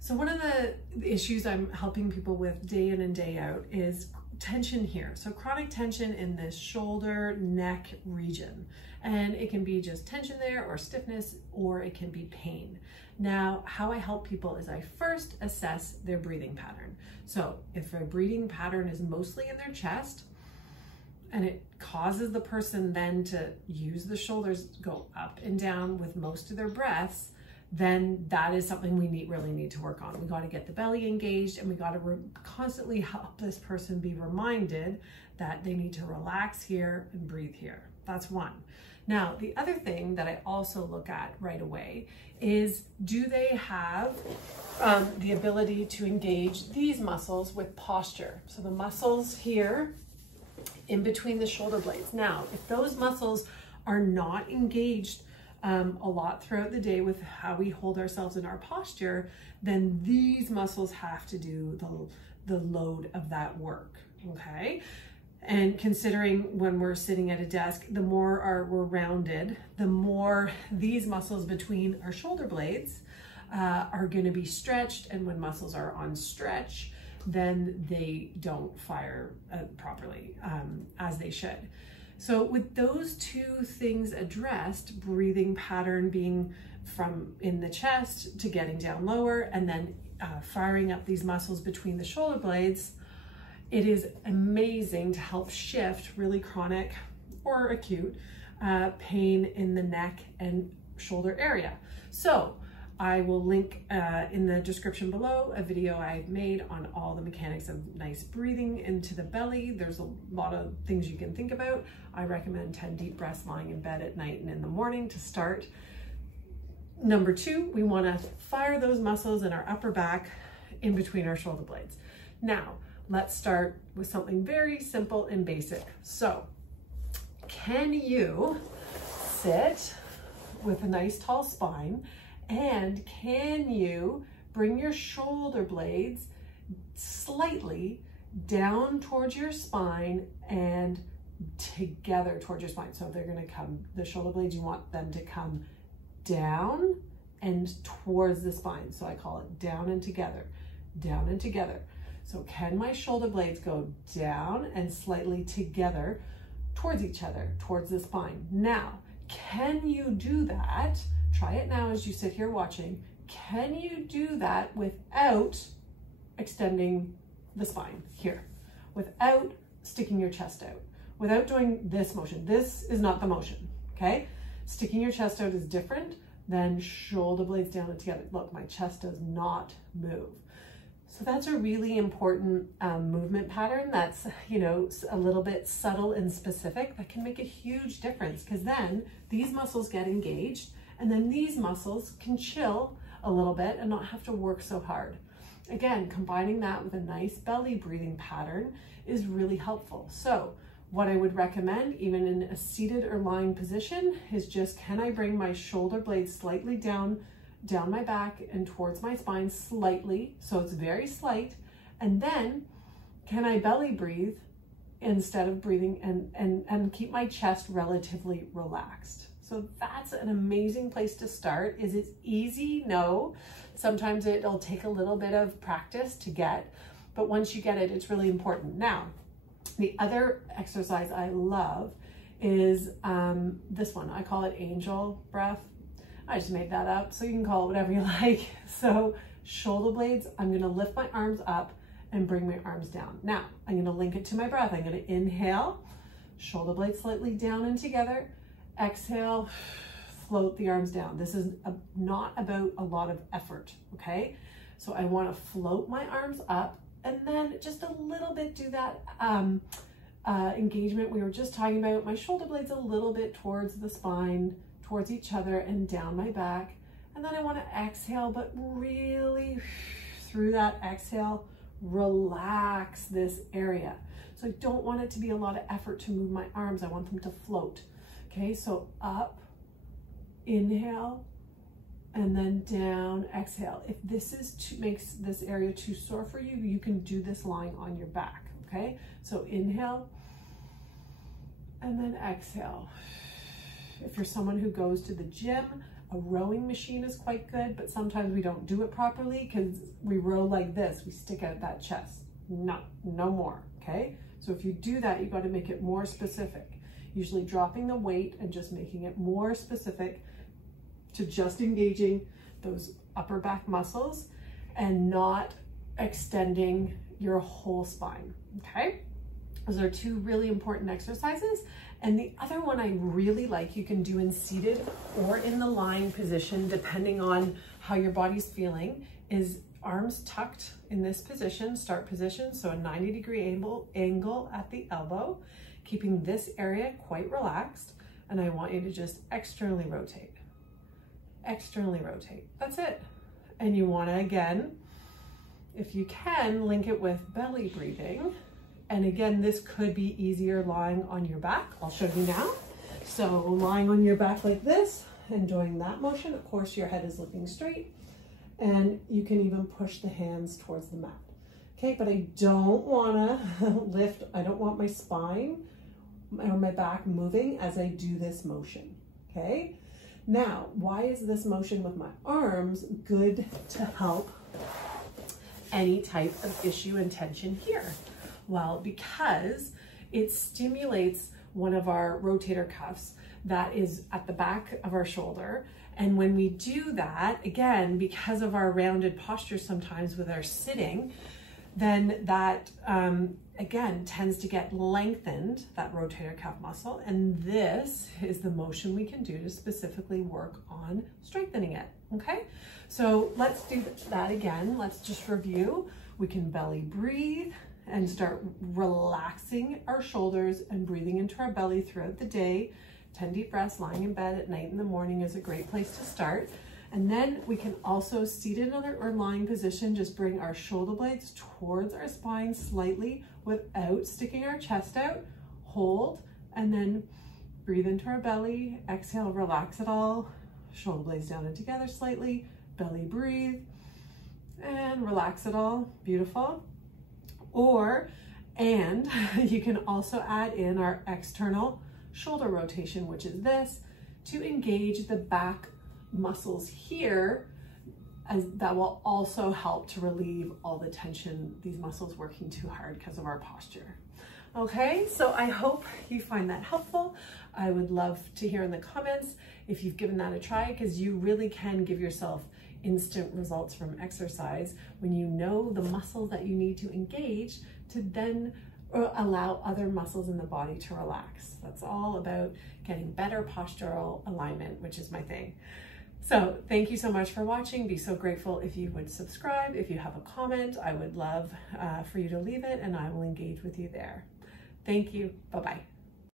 So one of the issues I'm helping people with day in and day out is tension here. So chronic tension in this shoulder, neck region. And it can be just tension there or stiffness, or it can be pain. Now, how I help people is I first assess their breathing pattern. So if a breathing pattern is mostly in their chest, and it causes the person then to use the shoulders, go up and down with most of their breaths, then that is something we really need to work on. We got to get the belly engaged, and we got to constantly help this person be reminded that they need to relax here and breathe here. That's one. Now, the other thing that I also look at right away is, do they have the ability to engage these muscles with posture? So the muscles here in between the shoulder blades. Now, if those muscles are not engaged a lot throughout the day with how we hold ourselves in our posture, then these muscles have to do the load of that work, okay? And considering when we're sitting at a desk, the more we're rounded, the more these muscles between our shoulder blades are gonna be stretched, and when muscles are on stretch, then they don't fire properly as they should. So with those two things addressed, breathing pattern being from in the chest to getting down lower, and then firing up these muscles between the shoulder blades, it is amazing to help shift really chronic or acute pain in the neck and shoulder area. So I will link in the description below a video I've made on all the mechanics of nice breathing into the belly. There's a lot of things you can think about. I recommend 10 deep breaths lying in bed at night and in the morning to start. Number two, we want to fire those muscles in our upper back in between our shoulder blades. Now, let's start with something very simple and basic. So, can you sit with a nice tall spine? And can you bring your shoulder blades slightly down towards your spine and together towards your spine? So they're going to come, the shoulder blades, you want them to come down and towards the spine. So I call it down and together, down and together. So can my shoulder blades go down and slightly together towards each other, towards the spine? Now, can you do that? Try it now as you sit here watching. Can you do that without extending the spine here? Without sticking your chest out? Without doing this motion? This is not the motion, okay? Sticking your chest out is different than shoulder blades down and together. Look, my chest does not move. So that's a really important movement pattern that's, you know, a little bit subtle and specific that can make a huge difference, because then these muscles get engaged, and then these muscles can chill a little bit and not have to work so hard. Again, combining that with a nice belly breathing pattern is really helpful. So what I would recommend, even in a seated or lying position, is just, can I bring my shoulder blades slightly down my back and towards my spine slightly, so it's very slight, and then can I belly breathe instead of breathing and keep my chest relatively relaxed? So that's an amazing place to start. Is it easy? No. Sometimes it'll take a little bit of practice to get, but once you get it, it's really important. Now, the other exercise I love is this one. I call it angel breath. I just made that up, so you can call it whatever you like. So shoulder blades, I'm gonna lift my arms up and bring my arms down. Now, I'm gonna link it to my breath. I'm gonna inhale, shoulder blades slightly down and together. Exhale, float the arms down. This is not about a lot of effort, okay? So I wanna float my arms up, and then just a little bit do that engagement we were just talking about. My shoulder blades a little bit towards the spine, towards each other, and down my back. And then I want to exhale, but really through that exhale, relax this area. So I don't want it to be a lot of effort to move my arms. I want them to float. Okay, so up, inhale, and then down, exhale. If this makes this area too sore for you, you can do this lying on your back. Okay, so inhale, and then exhale. If you're someone who goes to the gym, A rowing machine is quite good, but sometimes we don't do it properly because we row like this, we stick out that chest. No more, okay? So if you do that, you got to make it more specific, usually dropping the weight and just making it more specific to just engaging those upper back muscles and not extending your whole spine, okay? Those are two really important exercises. And the other one I really like, you can do in seated or in the lying position, depending on how your body's feeling, is arms tucked in this position, start position. So a 90-degree angle at the elbow, keeping this area quite relaxed. And I want you to just externally rotate. Externally rotate. That's it. And you want to, again, if you can, link it with belly breathing. And again, this could be easier lying on your back. I'll show you now. So lying on your back like this and doing that motion. Of course, your head is looking straight. And you can even push the hands towards the mat. Okay, but I don't want to lift. I don't want my spine or my back moving as I do this motion. Okay. Now, why is this motion with my arms good to help any type of issue and tension here? Well, because it stimulates one of our rotator cuffs that is at the back of our shoulder. And when we do that, again, because of our rounded posture sometimes with our sitting, then that, again, tends to get lengthened, that rotator cuff muscle. And this is the motion we can do to specifically work on strengthening it, okay? So let's do that again. Let's just review. We can belly breathe and start relaxing our shoulders and breathing into our belly throughout the day. 10 deep breaths, lying in bed at night and in the morning is a great place to start. And then we can also, seated or lying position, just bring our shoulder blades towards our spine slightly without sticking our chest out. Hold, and then breathe into our belly. Exhale, relax it all. Shoulder blades down and together slightly. Belly breathe, and relax it all. Beautiful. And you can also add in our external shoulder rotation, which is this, to engage the back muscles here, as that will also help to relieve all the tension, these muscles working too hard because of our posture. Okay, so I hope you find that helpful. I would love to hear in the comments if you've given that a try, because you really can give yourself instant results from exercise when you know the muscles that you need to engage to then allow other muscles in the body to relax. That's all about getting better postural alignment, which is my thing. So thank you so much for watching. Be so grateful if you would subscribe. If you have a comment, I would love for you to leave it and I will engage with you there. Thank you. Bye-bye.